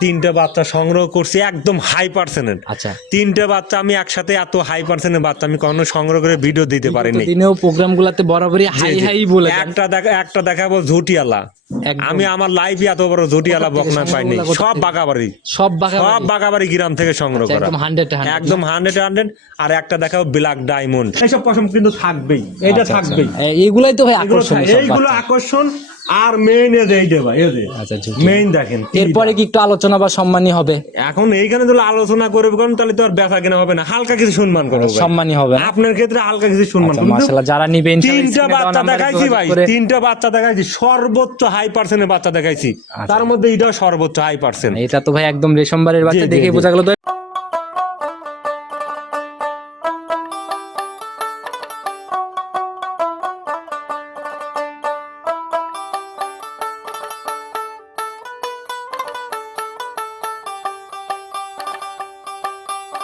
তিনটে বাচ্চা সংগ্রহ করছি একদম হাই পার্সেন্টের আচ্ছা। তিনটে বাচ্চা আমি একসাথে এত হাই পার্সেন্টের বাচ্চা আমি কখনো সংগ্রহ করে ভিডিও দিতে পারিনি। দিনেও প্রোগ্রাম গুলাতে বরাবরই হাই। হাই বলে একটা দেখা একটা দেখাবো ঝুটিয়ালা আমি আমার লাইফে এত বড় ঝুটিয়ালা বকনা পাইনি। সব? বাগাবাড়ি সব বাঘা সব বাগাবাড়ি গ্রাম থেকে সংগ্রহ আচ্ছা, করা। একদম 100 100 একদম হান্ড্রেড হান্ড্রেড আর একটা দেখাবো ব্ল্যাক ডায়মন্ড এইসব পশম কিন্তু থাকবেই। এটা আচ্ছা, আচ্ছা। থাকবেই। এইগুলাই তো ভাই আকর্ষণ এইগুলো আকর্ষণ আর মেইন এই এই যে। আচ্ছা ঝুঁকি। মেইন দেখেন এরপরে কি একটু আলোচনা বা সম্মানী হবে? এখন এইখানে যদি আলোচনা করবে কারণ তাহলে তো আর কেনা হবে না। হালকা কিছু সম্মান করব। সম্মানী হবে আপনার ক্ষেত্রে হালকা কিছু সম্মান আচ্ছা, করব। মাশাআল্লাহ, যারা নিবে ইনশাআল্লাহ তিনটা বাচ্চা দেখাইছি ভাই তিনটা বাচ্চা দেখাইছি সর্বোচ্চ হাই পার্সেন্টের বাচ্চা দেখাইছি। আচ্ছা। তার মধ্যে এটাও সর্বোচ্চ হাই পার্সেন্ট এটা তো ভাই একদম রেশমবারের বাচ্চা দেখে বোঝা গেল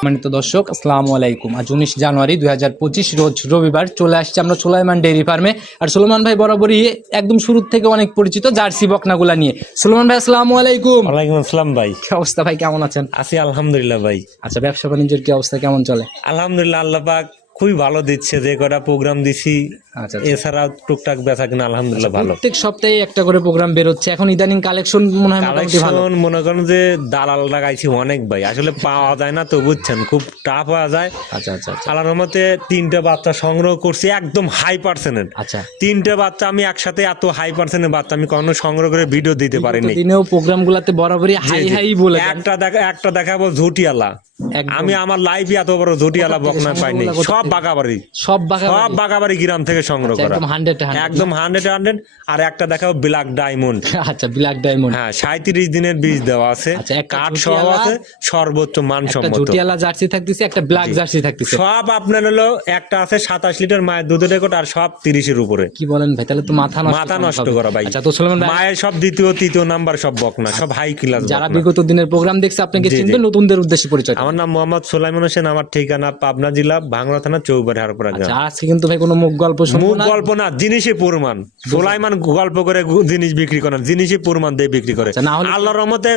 সম্মানিত দর্শক আসসালামু আলাইকুম। আজ উনিশ জানুয়ারি দুই রোজ রবিবার চলে আসছে আমরা সুলাইমান ডেইরি ফার্মে। আর সুলমান ভাই বরাবরই একদম শুরু থেকে অনেক পরিচিত জার্সি বকনাগুলা নিয়ে। সুলমান ভাই আসসালামু আলাইকুম। ওয়ালাইকুম আসসালাম ভাই। কি অবস্থা ভাই কেমন আছেন? আছি আলহামদুলিল্লাহ ভাই। আচ্ছা ব্যবসা বাণিজ্যের কি অবস্থা কেমন চলে? আলহামদুলিল্লাহ আল্লাহ পাক খুবই ভালো দিচ্ছে যে কটা প্রোগ্রাম দিছি। আচ্ছা এছাড়া টুকটাক বেচা কিনা আলহামদুলিল্লাহ ভালো। প্রত্যেক সপ্তাহে একটা করে প্রোগ্রাম বেরোচ্ছে। এখন ইদানিং কালেকশন মনে হয় মোটামুটি ভালো। মনে করেন যে দালাল লাগাইছি অনেক ভাই। আসলে পাওয়া যায় না তো বুঝছেন? খুব টাফ হওয়া যায়। আচ্ছা আচ্ছা আচ্ছা। আল্লাহর রহমতে তিনটে বাচ্চা সংগ্রহ করছি একদম হাই পার্সেন্টের আচ্ছা। তিনটে বাচ্চা আমি একসাথে এত হাই পার্সেন্টের বাচ্চা আমি কখনো সংগ্রহ করে ভিডিও দিতে পারিনি। দিনেও প্রোগ্রাম গুলাতে বরাবরই হাই। হাই বলে একটা দেখা একটা দেখাবো ঝুটিয়ালা আমি আমার লাইফে এত বড় ঝুটিয়ালা বকনা পাইনি। সব? বাগাবাড়ি সব বাঘা সব বাগাবাড়ি গ্রাম থেকে সংগ্রহ করা। একদম হান্ড্রেড একদম হান্ড্রেড হান্ড্রেড আর একটা দেখাবো ব্ল্যাক ডায়মন্ড। আচ্ছা ব্ল্যাক ডায়মন্ড। হ্যাঁ সাঁত্রিশ দিনের বীজ দেওয়া আছে। আচ্ছা, কাঠ সহ আছে সর্বোচ্চ মানসম্মত জটিয়ালা জার্সি থাকতেছে একটা ব্ল্যাক জার্সি থাকতেছে। সব আপনার হলো একটা আছে সাতাশ লিটার মায়ের দুধের রেকর্ড আর সব তিরিশের উপরে। কি বলেন ভাই তাহলে তো মাথা নষ্ট মাথা নষ্ট করা ভাই। আচ্ছা তো সুলেমান ভাই মায়ের সব দ্বিতীয় তৃতীয় নাম্বার সব বকনা সব হাই ক্লাস যারা বিগত দিনের প্রোগ্রাম দেখছে আপনাকে। চিনবেন নতুনদের উদ্দেশ্যে পরিচয়। আমার নাম মোহাম্মদ সোলাইমান হোসেন আমার ঠিকানা পাবনা জেলা ভাঙড়া থানা চৌবাড়ি হারপুরা গ্রাম আচ্ছা আজকে কিন্তু ভাই কোনো মুখ গল্প মুখ গল্প না জিনিসই প্রমাণ। সোলাইমান গল্প করে জিনিস বিক্রি করে না, জিনিসই প্রমাণ দিয়ে বিক্রি করে। আচ্ছা, না আল্লাহর রহমতে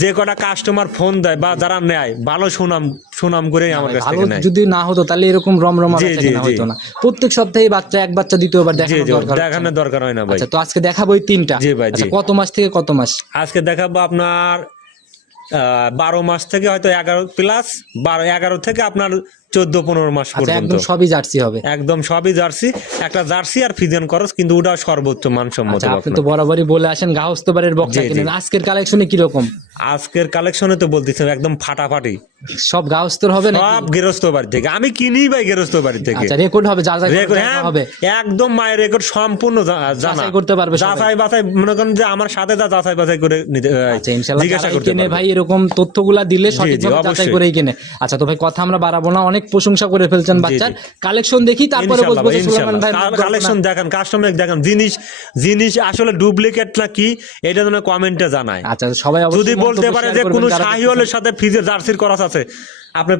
যে কটা কাস্টমার ফোন দেয় বা যারা নেয় ভালো সুনাম সুনাম করে আমার কাছ ভালো যদি না হতো তাহলে এরকম রমরমা। হতো না। প্রত্যেক সপ্তাহে বাচ্চা এক বাচ্চা দ্বিতীয়বার দেখানো দরকার দেখানোর দরকার হয় না ভাই। আচ্ছা তো আজকে দেখাবো তিনটা। জি ভাই, কত মাস থেকে কত মাস? আজকে দেখাবো আপনার বারো মাস থেকে হয়তো এগারো প্লাস বারো এগারো থেকে আপনার চোদ্দ পনেরো মাস আচ্ছা পর্যন্ত। একদম সবই জার্সি হবে। একদম সবই জার্সি। একটা জার্সি আর ফিজিয়ান খরচ কিন্তু ওটা সর্বোচ্চ মানসম্মত আচ্ছা আপনি তো বরাবরই বলে আসেন গাহস্তবারের বক্সা। কিনেন। আজকের কালেকশনে কীরকম? আজকের কালেকশনে তো বলতেছি একদম ফাটাফাটি। সব গাহস্তর হবে না সব গৃহস্থ বাড়ি থেকে। আমি কিনি ভাই গৃহস্থ বাড়ি থেকে। আচ্ছা রেকর্ড হবে যা যা রেকর্ড হ্যাঁ হবে। একদম মায়ের রেকর্ড সম্পূর্ণ জানা। যাচাই করতে পারবে। যাচাই বাছাই মনে করেন যে আমার সাথে যা যাচাই বাছাই করে নিতে আচ্ছা ইনশাআল্লাহ জিজ্ঞাসা করতে ভাই এরকম তথ্যগুলা দিলে সঠিক যাচাই। করেই কিনে। আচ্ছা তো ভাই কথা আমরা বাড়াবো না। অনেক প্রশংসা করে ফেলছেন বাচ্চার। কালেকশন দেখি তারপরে বলব সুলেমান ভাই কালেকশন দেখেন কাস্টমার দেখেন। জিনিস জিনিস আসলে ডুপ্লিকেট না কি এটা যেন কমেন্টে জানায়। আচ্ছা সবাই যদি বলতে পারে যে কোনো শাহিওয়ালের সাথে ফ্রিজে জার্সির করাস আছে আপনি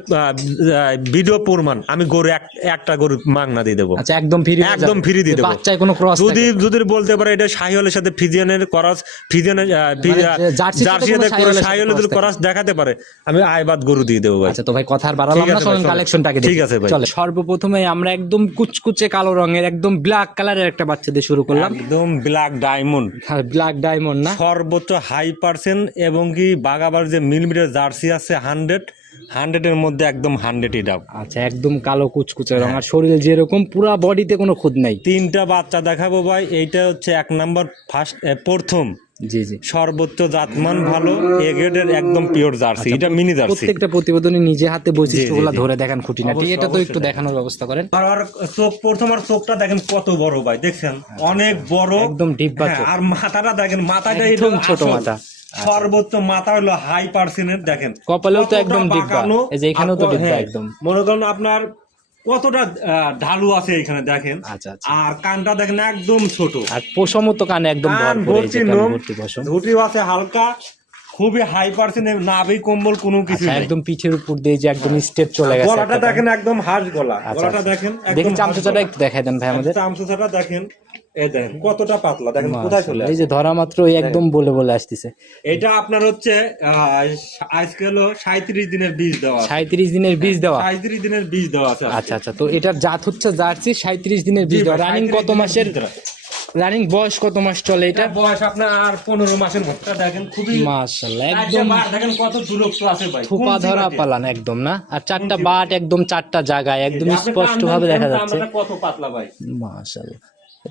ভিডিও প্রমাণ আমি গরু একটা গরু মাংনা দিয়ে দেবো। আচ্ছা একদম ফ্রি একদম free দিয়ে দেবো। বাচ্চায় কোনো ক্রস যদি যদি বলতে পারে এটা শাহিওয়ালের সাথে ফিজিয়ানের করাস ফিজিয়ানের মানে যে জার্সির সাথে যদি cross করাস দেখাতে পারে। আমি আইবাদ গরু দিয়ে দেবো আচ্ছা তো ভাই কথা আর বাড়ালাম ঠিক না আছে চলেন। কালেকশনটাকে ঠিক আছে ভাই। চলে সর্বপ্রথমে আমরা একদম কুচকুচে কালো রঙের একদম ব্ল্যাক কালারের একটা বাচ্চা দিয়ে শুরু করলাম। একদম ব্ল্যাক ডায়মন্ড ব্ল্যাক ডায়মন্ড না? সর্বোচ্চ হাই পার্সেন্ট এবং কি বাগাবার যে মিলিমিটার জার্সি আছে হান্ড্রেড হান্ড্রেডের মধ্যে একদম হান্ড্রেডই ডাব। আচ্ছা একদম কালো কুচকুচে রং আর শরীর যেরকম পুরা বডিতে কোনো খুদ নাই। তিনটা বাচ্চা দেখাবো ভাই এইটা হচ্ছে এক নাম্বার ফার্স্ট প্রথম। জি জি। সর্বোচ্চ জাতমান ভালো এ গ্রেডের একদম পিওর জার্সি এটা মিনি জার্সি প্রত্যেকটা প্রতিবেদনী নিজে হাতে বৈশিষ্ট্যগুলো। ধরে দেখেন খুঁটিনাটি। এটা তো একটু দেখানোর ব্যবস্থা করেন। আর চোখ প্রথম আর চোখটা দেখেন কত বড় ভাই দেখছেন? অনেক বড়। একদম ডিপ হ্যাঁ, আর মাথাটা দেখেন মাথাটা একদম ছোট মাথা। সর্বোচ্চ মাথা হলো হাই পার্সেন্টের দেখেন। কপালেও তো একদম ডিব্বা। এই যে এখানেও তো ডিব্বা হ্যাঁ, একদম। মনে করেন আপনার কতটা ঢালু আছে এখানে দেখেন। আচ্ছা আচ্ছা। আর কানটা দেখেন একদম ছোট। আর পশমও তো কানে একদম ভরপুর এই যে ভর্তি নোম ঝুটিও আছে হালকা খুবই হাই পার্সেন্ট নাভি কম্বল কোনো কিছু আচ্ছা একদম পিঠের উপর দিয়ে যে একদম স্টেপ চলে গেছে গলাটা দেখেন একদম হাঁস গলা। আচ্ছা, গলাটা আচ্ছা। দেখেন দেখি একদম চামচুচাটা একটু দেখাই দেন ভাই আমাদের। চামচুচাটা দেখেন। এই দেখেন কতটা পাতলা দেখেন কোথায় চলে এই যে ধরা মাত্র একদম বলে বলে আসতেছে। এটা আপনার হচ্ছে আজকে হলো সাঁত্রিশ দিনের বীজ দেওয়া সাঁত্রিশ দিনের বীজ দেওয়া। সাঁত্রিশ দিনের বীজ দেওয়া আছে আচ্ছা আচ্ছা তো এটার জাত হচ্ছে জার্সি সাঁত্রিশ দিনের বীজ দেওয়া। রানিং কত মাসের? রানিং বয়স কত মাস চলে এটা? বয়স আপনার পনেরো মাসের মতো দেখেন খুবই মাশাল্লাহ একদম একদম দেখেন কত দূরত্ব আছে ভাই। থোপা ধরা পালান একদম না? আর চারটা বাট একদম চারটা জায়গায় একদম স্পষ্ট ভাবে দেখা যাচ্ছে। কত পাতলা ভাই। মাশাল্লাহ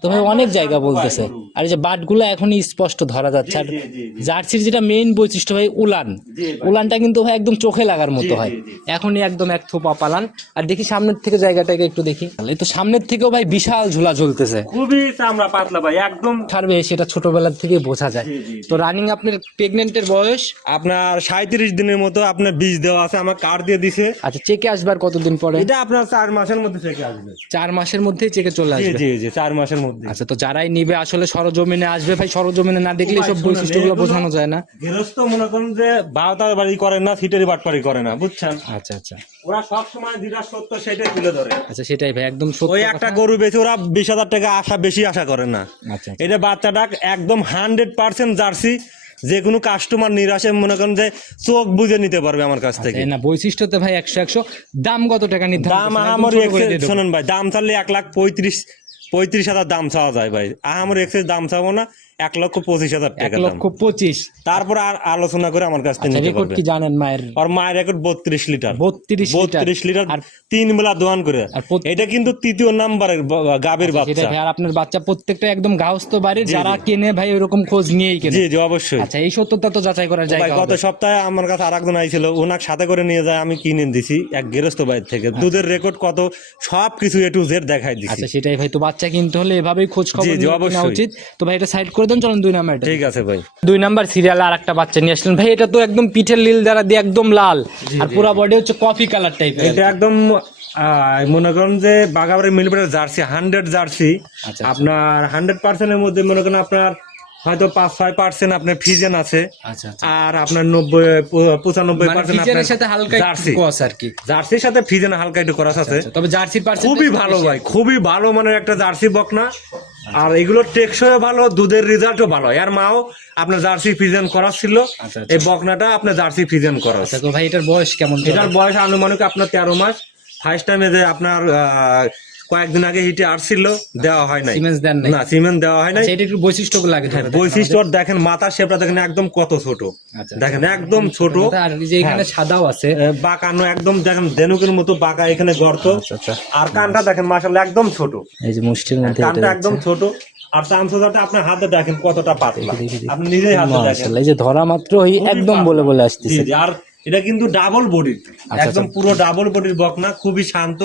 তো ভাই অনেক জায়গা বলতেছে। আর এই যে বাটগুলো এখনই স্পষ্ট ধরা যাচ্ছে। আর। জার্সির যেটা মেইন বৈশিষ্ট্য ভাই উলান। উলানটা কিন্তু ভাই একদম চোখে লাগার মতো হয়। এখনই একদম এক থোপা পালান। আর দেখি সামনের থেকে জায়গাটাকে একটু দেখি। এই তো সামনের থেকেও ভাই বিশাল ঝোলা ঝুলতেছে। খুবই চামড়া পাতলা ভাই একদম। ছাড়বে সেটা ছোটবেলার থেকে বোঝা যায়। তো রানিং আপনার প্রেগনেন্টের বয়স? আপনার সাঁত্রিশ দিনের মতো আপনার বীজ দেওয়া আছে আমার কার্ড দিয়ে দিছে। আচ্ছা চেকে আসবার কতদিন পরে? এটা আপনার চার মাসের মধ্যে থেকে আসবে। চার মাসের মধ্যেই চেকে চলে আসবে। জি জি চার মাসের মধ্যে আচ্ছা তো যারাই নিবে আসলে সরজমিনে আসবে ভাই সরজমিনে না দেখলে সব বৈশিষ্ট্যগুলো বোঝানো যায় না। গৃহস্থ মনে করুন যে বাড়ি করে না সিটেরই বাটপাড়ি করে না বুঝছেন? আচ্ছা আচ্ছা। ওরা সব সময় যেটা সত্য সেটাই তুলে ধরে। আচ্ছা সেটাই ভাই একদম সত্য ওই একটা গরু বেচে ওরা বিশ হাজার টাকা আশা বেশি আশা করে না। আচ্ছা আচ্ছা। এটা বাচ্চাটা একদম হান্ড্রেড পার্সেন্ট জার্সি যে কোনো কাস্টমার নিরাশে মনে করেন যে চোখ বুঝে নিতে পারবে আমার কাছ থেকে। এই না বৈশিষ্ট্যতে ভাই একশো একশো। দাম কত টাকা নির্ধারণ দাম দেবো। শুনুন ভাই দাম চাললে এক লাখ পঁয়ত্রিশ পঁয়ত্রিশ হাজার দাম চাওয়া যায় ভাই। আহামরি এক্সেস দাম চাবো না এক লক্ষ পঁচিশ হাজার টাকা দাম। লক্ষ পঁচিশ। তারপর আর আলোচনা করে আমার কাছ থেকে রেকর্ড কি জানেন মায়ের? আর মায়ের রেকর্ড বত্রিশ লিটার। বত্রিশ বত্রিশ লিটার তিন বেলা দোয়ান করে। এটা কিন্তু তৃতীয় নাম্বারের গাভীর সেটা বাচ্চা। আর আপনার বাচ্চা প্রত্যেকটা একদম বাড়ির যারা কেনে ভাই ওরকম খোঁজ নিয়েই কেনে। জি জি অবশ্যই। আচ্ছা এই সত্যতা তো যাচাই ভাই জায়গা গত সপ্তাহে আমার কাছে আর একজন আইছিল ওনার সাথে করে নিয়ে যায় আমি কিনে দিছি এক গৃহস্থ বাইর থেকে। দুধের রেকর্ড কত সব কিছু এ টু জেড দেখাই দিছি। আচ্ছা সেটাই ভাই তো বাচ্চা কিনতে হলে এভাবেই খোঁজ খবর অবশ্যই। উচিত। তো ভাই এটা সাইড করে দেন চলেন দুই নাম্বার ঠিক আছে ভাই। দুই নাম্বার সিরিয়াল আর একটা বাচ্চা নিয়ে আসলেন। ভাই এটা তো একদম পিঠের লীল দ্বারা দিয়ে একদম লাল। আর পুরো বডি হচ্ছে কফি কালার টাইপের এটা একদম মনে করেন যে বাগাবাড়ি মিলবের জার্সি হান্ড্রেড জার্সি আপনার হান্ড্রেড পার্সেন্টের মধ্যে মনে করেন আপনার হয়তো পাঁচ ছয় পার্সেন্ট আপনার ফিজেন আছে। আচ্ছা আচ্ছা। আর আপনার নব্বই পঁচানব্বই মানে পার্সেন্ট সাথে হালকা জার্সি একটু আর কি। জার্সির সাথে ফিজেন হালকা একটু করাস আছে। আচ্ছা, তবে জার্সির পার্সেন্ট খুবই ভালো ভাই খুবই ভালো মানের একটা জার্সি বকনা আর এগুলো টেকসই ভালো দুধের রেজাল্টও ভালো। আর মাও আপনার জার্সি ফিজেন করা ছিল। এই বকনাটা আপনার জার্সি ফিজেন করা ভাই এটার বয়স কেমন এটার বয়স আনুমানিক আপনার তেরো মাস। ফার্স্ট টাইমে যে আপনার আহ, কয়েকদিন আগে হিটে আসছিল দেওয়া হয় নাই। সিমেন্স দেন নাই। না সিমেন্ট দেওয়া হয় নাই। আচ্ছা এটা একটু বৈশিষ্ট্যগুলো লাগে ধরে বৈশিষ্ট্য দেখেন মাথার শেপটা দেখেন একদম কত ছোট। আচ্ছা। দেখেন একদম ছোট। আর যে এখানে সাদাও আছে। বাঁকানো একদম দেখেন ধেনুকের মতো বাঁকা এখানে গর্ত। আচ্ছা আর কানটা দেখেন মাসাল্লাহ একদম ছোট। এই যে মুষ্টির মধ্যে কানটা একদম ছোট। আর চামচোদাটা আপনার হাতে দেখেন কতটা পাতলা। আপনি নিজেই হাতে দেখেন। মাশাআল্লাহ এই যে ধরা মাত্র এই একদম বলে বলে আসতেছে। জি আর এটা কিন্তু ডাবল বডির একদম পুরো ডাবল বডির বকনা খুবই শান্ত।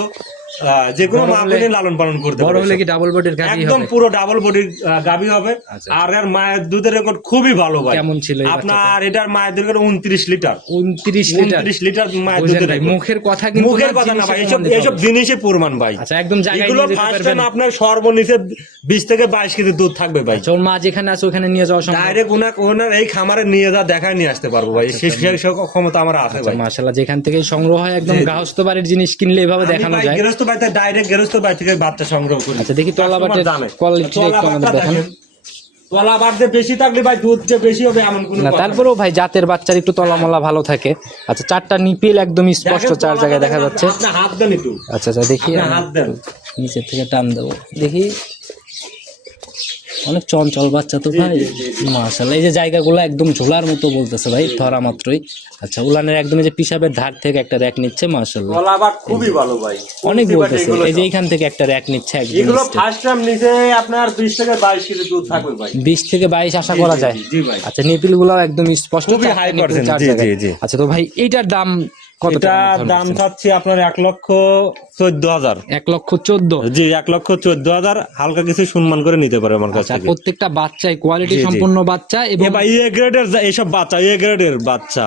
যে কোনো মা বোনই লালন পালন করতে বড় হলে কি ডাবল বডির গাড়ি একদম পুরো ডাবল বডির গাবি হবে। আচ্ছা। আর এর মায়ের দুধের রেকর্ড খুবই ভালো ভাই। কেমন ছিল আপনার এটার মায়ের দুধের উনত্রিশ লিটার। উনত্রিশ লিটার? উনত্রিশ লিটার মায়ের দুধের মুখের কথা কিন্তু মুখের কথা না ভাই প্রমাণ এইসব দিতে এইসব জিনিসই প্রমাণ ভাই। আচ্ছা একদম জায়গায় এগুলো ফার্স্ট টাইম আপনার সর্বনিচে বিশ থেকে বাইশ কেজি দুধ থাকবে ভাই। আচ্ছা, ওর মা যেখানে আছে ওখানে নিয়ে যাওয়া সম্ভব? ডাইরেক্ট ওনার ওনার এই খামারে নিয়ে যা দেখায় নিয়ে আসতে পারব ভাই। সেই ক্ষমতা আমার আছে ভাই। মাশাআল্লাহ যেখান থেকে সংগ্রহ হয় একদম গাহস্থ বাড়ির জিনিস কিনলে এভাবে দেখানো যায়। গৃহস্থ বাড়িতে ডাইরেক্ট বাড়ি থেকে বাচ্চা সংগ্রহ করি। আচ্ছা দেখি। কোয়ালিটি একটু আমাদের দেখেন। বেশি থাকলে ভাই দুধ যে বেশি হবে এমন কোনো না তারপরেও ভাই জাতের বাচ্চার একটু তলা মলা ভালো থাকে। আচ্ছা চারটা নিপিল একদম স্পষ্ট চার জায়গায় দেখা যাচ্ছে। হাত দেন একটু। আচ্ছা আচ্ছা দেখি হাত দেন। নিচের থেকে টান দেবো। দেখি। অনেক চঞ্চল বাচ্চা তো ভাই। মাশাল্লাহ এই যে জায়গাগুলো একদম ঝোলার মতো বলতেছে ভাই ধরা মাত্রই। আচ্ছা উলানের একদম এই যে পিসাবের ধার থেকে একটা র্যাক নিচ্ছে মাশাল্লাহ খুবই ভালো ভাই। অনেক বলতেছে এই যে সব। এইখান থেকে একটা র্যাক নিচ্ছে একদম এগুলো ফার্স্ট টাইম নিচে আপনার বিশ থেকে বাইশ কেজি দুধ থাকবে ভাই। বিশ থেকে বাইশ আশা করা যায়। জি, জি ভাই। আচ্ছা নিপিলগুলো একদম স্পষ্ট খুবই চার জি, জি, জি। আচ্ছা তো ভাই এইটার দাম দাম? চাচ্ছি আপনার এক লক্ষ চোদ্দ হাজার। এক লক্ষ চোদ্দ? জি এক লক্ষ চোদ্দ হাজার। হালকা কিছু সম্মান করে নিতে পারে আমার কাছ আচ্ছা প্রত্যেকটা বাচ্চাই কোয়ালিটি জি। বাচ্চা এবং এ গ্রেডের এইসব বাচ্চা এ গ্রেডের বাচ্চা।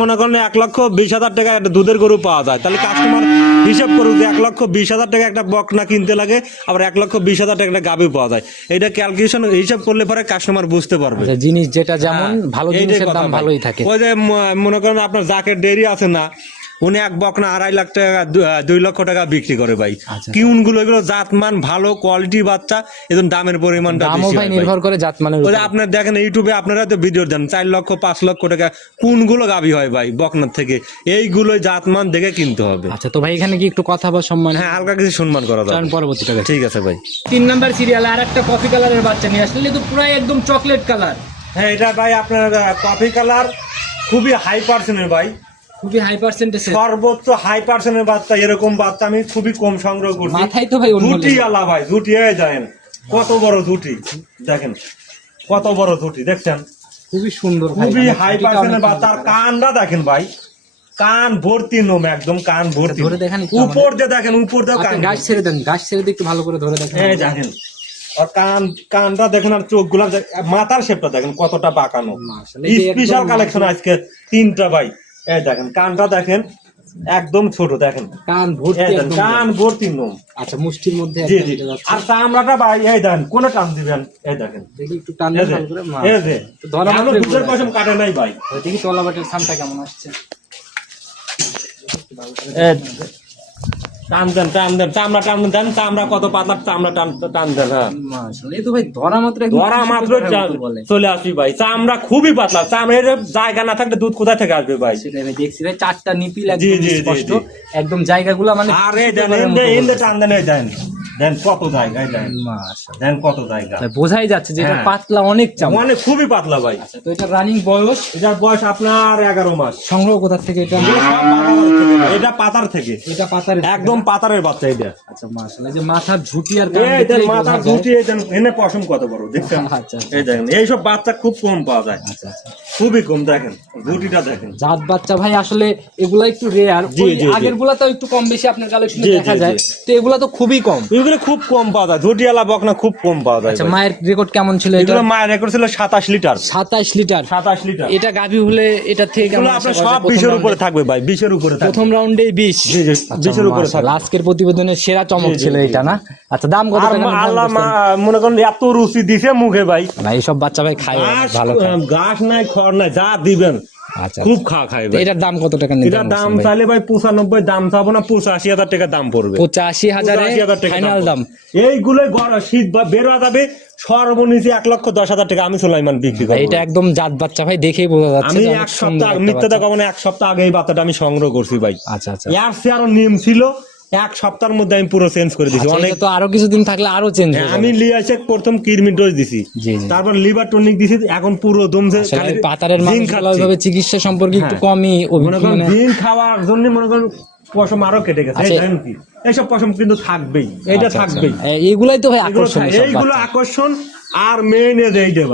মনে করেন এক লক্ষ বিশ হাজার টাকা একটা দুধের গরু পাওয়া যায়। তাহলে কাস্টমার হিসাব করুক যে এক লক্ষ বিশ হাজার টাকা একটা বকনা কিনতে লাগে আবার এক লক্ষ বিশ হাজার টাকা একটা গাভি পাওয়া যায়। এটা ক্যালকুলেশন হিসাব করলে পরে কাস্টমার বুঝতে পারবে। আচ্ছা, জিনিস যেটা যেমন হ্যাঁ, ভালো জিনিসের দাম ভালোই থাকে। ওই যে মনে করেন আপনার জাকের ডেরি আছে না উনি এক বকনা আড়াই লাখ টাকা দুই লক্ষ টাকা বিক্রি করে ভাই। আচ্ছা। কিউনগুলো এগুলো জাতমান ভালো কোয়ালিটি বাচ্চা এদের দামের পরিমাণটা দামও বেশি ভাই নির্ভর করে জাতমানের উপর। আপনার দেখেন ইউটিউবে আপনারা তো ভিডিও দেন চার লক্ষ পাঁচ লক্ষ টাকা কোনগুলো গাভি হয় ভাই বকনার থেকে? এইগুলো জাতমান দেখে কিনতে হবে। আচ্ছা তো ভাই এখানে কি একটু কথা বা সম্মান? হ্যাঁ হালকা কিছু সম্মান করা চলেন পরবর্তী টাকা ঠিক আছে ভাই। তিন নাম্বার সিরিয়ালে আর একটা কফি কালারের বাচ্চা নিয়ে আসলে কিন্তু পুরো একদম চকলেট কালার হ্যাঁ এটা ভাই আপনার কফি কালার খুবই হাই পার্সেন্টের ভাই। খুবই হাই পার্সেন্টেজ সর্বোচ্চ হাই পার্সেন্টের বাচ্চা এরকম বাচ্চা আমি খুবই কম সংগ্রহ করছি। মাথায় তো ভাই আলা ভাই এই দেখেন কত বড় দেখেন কত বড় দেখছেন? খুবই সুন্দর খুবই মানে হাই পার্সেন্টের অনেক বাচ্চা আর কানটা দেখেন ভাই কান ভর্তি নোম একদম কান ভর্তি ধরে দেখান উপর দিয়ে দেখেন উপর দিয়ে আচ্ছা, কান গাছ ছেড়ে দেন গাছ ছেড়ে দিয়ে একটু ভালো করে ধরে দেখেন। এই দেখেন আর কান কানটা দেখেন আর চোখগুলা মাথার শেপটা দেখেন কতটা বাঁকানো। স্পেশাল কালেকশন আজকে তিনটা ভাই। এই দেখেন কানটা দেখেন একদম ছোট দেখেন। কান ভর্তি কান ভর্তি নোম। আচ্ছা মুষ্টির মধ্যে জি জি। আর চামড়াটা ভাই এই দেখেন কোন টান দিবেন এই দেখেন। দেখি একটু টান ভালো মা- এই যে ধরা এখনও দুধের কসম কাটে নাই ভাই। দেখি তলাবাটের কেমন আসছে। এই, টান দেন টান দেন চামড়া টান দেন চামড়া কত পাতলা চামড়া টান টান দেন হ্যাঁ। এই তো ভাই ধরা মাত্র ধরা মাত্র চলে আসবি ভাই চামড়া খুবই পাতলা চামড়ের জায়গা না থাকলে দুধ কোথায় থেকে আসবে ভাই? সেটাই দেখছি ভাই চারটা নিপিল একদম স্পষ্ট একদম জায়গাগুলো মানে আর দেন। টান দেন এই দেন। দেন কত জায়গা এই দেন দেন কত জায়গা? বোঝাই যাচ্ছে যে এটা হ্যাঁ। পাতলা অনেক চামড়া মানে খুবই পাতলা ভাই। আচ্ছা তো এটা রানিং বয়স? এটার বয়স আপনার এগারো মাস। সংগ্রহ কোথা থেকে এটা। এটা পাতার থেকে। এটা পাতার একদম পাতারের বাচ্চা এটা। আচ্ছা মাশাআল্লাহ। যে মাথার ঝুটি আর এই মাথার দেন এনে পশম কত বড়? আচ্ছা আচ্ছা এই দেখেন এইসব বাচ্চা খুব কম পাওয়া যায়। আচ্ছা খুবই কম দেখেন। দুটিটা দেখেন। জাত বাচ্চা ভাই আসলে এগুলা একটু রেয়ার। আগেরগুলা তো একটু কম বেশি আপনার কালেকশনে দেখা যায়। তো এগুলা তো খুবই কম। এগুলো খুব কম পাওয়া যায়। ঝুটিয়ালা বকনা খুব কম পাওয়া যায় আচ্ছা মায়ের রেকর্ড কেমন ছিল এটা? এগুলো মায়ের রেকর্ড ছিল সাতাশ লিটার। সাতাশ লিটার। সাতাশ লিটার। এটা গাভী হলে এটা থেকে এগুলো আপনার সব যায়? প্রথম বিশের উপরে থাকবে ভাই বিশের উপরে থাকবে। প্রথম রাউন্ডে বিশ। জি, জি, আচ্ছা, 20 এর উপরে। থাকবে। আজকের প্রতিবেদনের সেরা চমক ছিল এটা না? আচ্ছা দাম কত টাকা আল্লাহ মা- মনে করেন এত রুচি দিছে মুখে ভাই। না এই সব বাচ্চা ভাই খায় ভালো। ঘাস নাই খড় নাই যা দিবেন। আচ্ছা খুব খা খাই ভাই। এটার দাম কত টাকা এটার দাম ভাই? চাইলে ভাই পঁচানব্বই দাম চাবো না পঁচাশি হাজার টাকা দাম পড়বে। পঁচাশি হাজার ফাইনাল দাম। এইগুলোই গড়- শীত বা বেরোয়া যাবে সর্বনিচে এক লক্ষ দশ হাজার টাকা আমি সুলাইমান বিক্রি করি এটা একদম জাত বাচ্চা ভাই দেখেই বোঝা যাচ্ছে আমি এক সপ্তাহ মিথ্যা বাচ্চা। এক সপ্তাহ আগে এই বাচ্চাটা আমি সংগ্রহ করছি ভাই। আচ্ছা আচ্ছা। এর সে আরও নিয়ম ছিল এক সপ্তাহের মধ্যে আমি পুরো চেঞ্জ করে দিছি আচ্ছা, অনেক তো আরও কিছুদিন থাকলে আরও চেঞ্জ হ্যাঁ, আমি লিয়াছে প্রথম কিরমি ডোজ দিছি। তারপর লিভার টনিক দিছি এখন পুরো দমছে আসলে পাতারের জিঙ্ক মানুষ খাচ্ছি। ওইভাবে চিকিৎসা সম্পর্কে একটু হ্যাঁ। কমই মনে করেন মানে জিঙ্ক খাওয়ার জন্য মনে করেন পশম আরও কেটে গেছে এই আচ্ছা। জানেন কি এইসব পশম কিন্তু থাকবেই এটা আচ্ছা। থাকবেই এ- এগুলাই তো হয় আকর্ষণ এইগুলো আকর্ষণ আর মেইন এ যে এই যে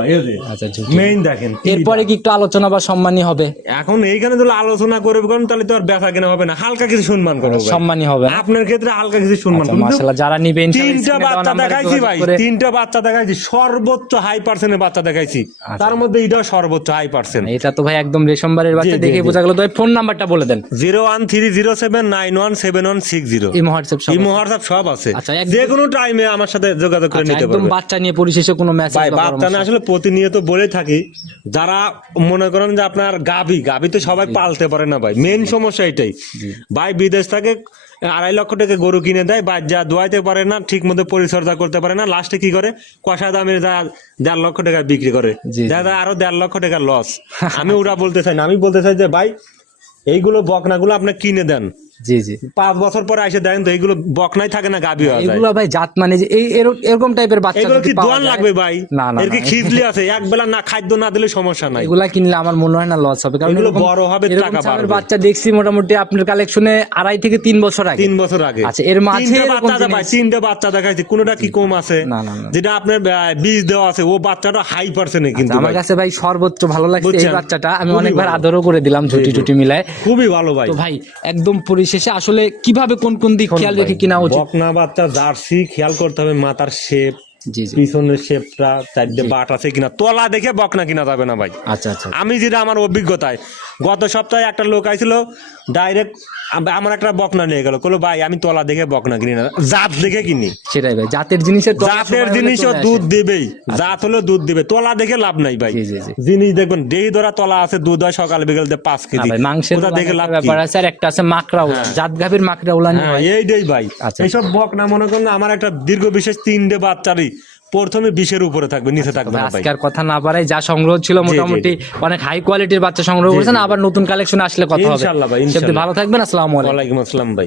আচ্ছা মেইন দেখেন এরপরে কি একটু আলোচনা বা সম্মানী হবে? এখন এইখানে আলোচনা করবে কারণ তাহলে তো আর বেচা কেনা হবে না হালকা কিছু সম্মান করব ভাই। সম্মানী হবে। আপনার ক্ষেত্রে হালকা কিছু সম্মান আচ্ছা, মাশাআল্লাহ, যারা নিবে তিনটা বাচ্চা দেখাইছি ভাই তিনটা বাচ্চা দেখাইছি সর্বোচ্চ হাই পার্সেন্টের বাচ্চা দেখাইছি। তার মধ্যে এটাও সর্বোচ্চ হাই পার্সেন্ট এটা তো ভাই একদম রেশমবারের বাচ্চা দেখে বোঝা গেল। তো ফোন নাম্বারটা বলে দেন। Zero one three zero seven nine one seven one six zero এই হোয়াটসঅ্যাপ ইমো হোয়াটসঅ্যাপ সব আছে। আচ্ছা, যে কোনো টাইমে আমার সাথে যোগাযোগ করে আচ্ছা, নিতে একদম বাচ্চা নিয়ে পরিশেষে কোনো মেসেজ ভাই না আসলে প্রতিনিয়ত বলে থাকি যারা মনে করেন যে আপনার গাবি গাবি তো সবাই পালতে পারে না ভাই। মেন সমস্যা এটাই। ভাই বিদেশ থেকে আড়াই লক্ষ টাকা গরু কিনে দেয় বা যা দোয়াইতে পারে না ঠিক মতো পরিচর্যা করতে পারে না লাস্টে কি করে? কষা দামে দেড় লক্ষ টাকা বিক্রি করে। যায় আরও দেড় লক্ষ টাকা লস আমি ওরা বলতে চাই না আমি বলতে চাই যে ভাই এইগুলো বকনাগুলো আপনি কিনে দেন। জি জি। পাঁচ বছর পরে এসে দেখেন তো এগুলো থাকে না গাভী হয়ে এগুলো ভাই জাত মানে যে এই এরকম টাইপের বাচ্চা এগুলো কি দোয়ান লাগবে ভাই? না না এর কি খিজলি আছে? এক বেলা না খাদ্য না দিলে সমস্যা নাই। এগুলা কিনলে আমার মনে হয় না লস হবে কারণ এগুলো বড় হবে, টাকা বাড়বে। বাচ্চা দেখছি মোটামুটি আপনার কালেকশনে আড়াই থেকে তিন বছর আগে। তিন বছর আগে। আচ্ছা, এর মাঝে বাচ্চা ভাই তিনটে বাচ্চা দেখাইছি কোনোটা কি কম আছে? না, না। যেটা আপনার বীজ দেওয়া আছে ও বাচ্চাটা হাই পার্সেন্ট কিন্তু আমার কাছে ভাই সর্বোচ্চ ভালো লাগছে এই বাচ্চাটা আমি অনেকবার আদরও করে দিলাম ঝুটি টুটি মিলায়। খুবই ভালো ভাই। তো ভাই একদম পরিশেষে আসলে কীভাবে কোন কোন দিক খেয়াল রেখে কিনা উচিত? বকনা বাচ্চা জার্সি খেয়াল করতে হবে মাথার শেপ পিছনের শেপটা চারটে বাট আছে কিনা? তলা দেখে বকনা কিনা যাবে না ভাই। আচ্ছা আচ্ছা। আমি যেটা আমার অভিজ্ঞতায় গত সপ্তাহে একটা লোক আইছিল ডাইরেক্ট আমার একটা বকনা নিয়ে গেল। কলো ভাই আমি তলা দেখে বকনা কিনি না। জাত দেখে কিনি। সেটাই ভাই জাতের জিনিসের জাতের জিনিসও দুধ দেবেই। জাত হলেও দুধ দিবে। তলা দেখে লাভ নাই ভাই। জিনিস দেখবেন দেহি ধরা তলা আছে দুধ হয় সকাল বিকেল পাঁচ কেজি। ভাই মাংসের দেখে লাভ ব্যাপার আছে আর একটা আছে মাকড়া উলান জাত গাভীর মাকড়া উলান হ্যাঁ এইটাই ভাই। আচ্ছা। এইসব বকনা মনে করেন আমার একটা দীর্ঘ বিশেষ তিনটে বাচ্চারই প্রথমে বিশের উপরে থাকবে নিচে থাকবে না ভাই আজকে আর কথা না পারাই যা সংগ্রহ ছিল মোটামুটি অনেক হাই কোয়ালিটির বাচ্চা সংগ্রহ করেছেন আবার নতুন কালেকশন আসলে কথা হবে। ইনশাআল্লাহ ভাই, ইনশাআল্লাহ। ভালো থাকবেন আসসালামু আলাইকুম। ওয়ালাইকুম আসসালাম ভাই।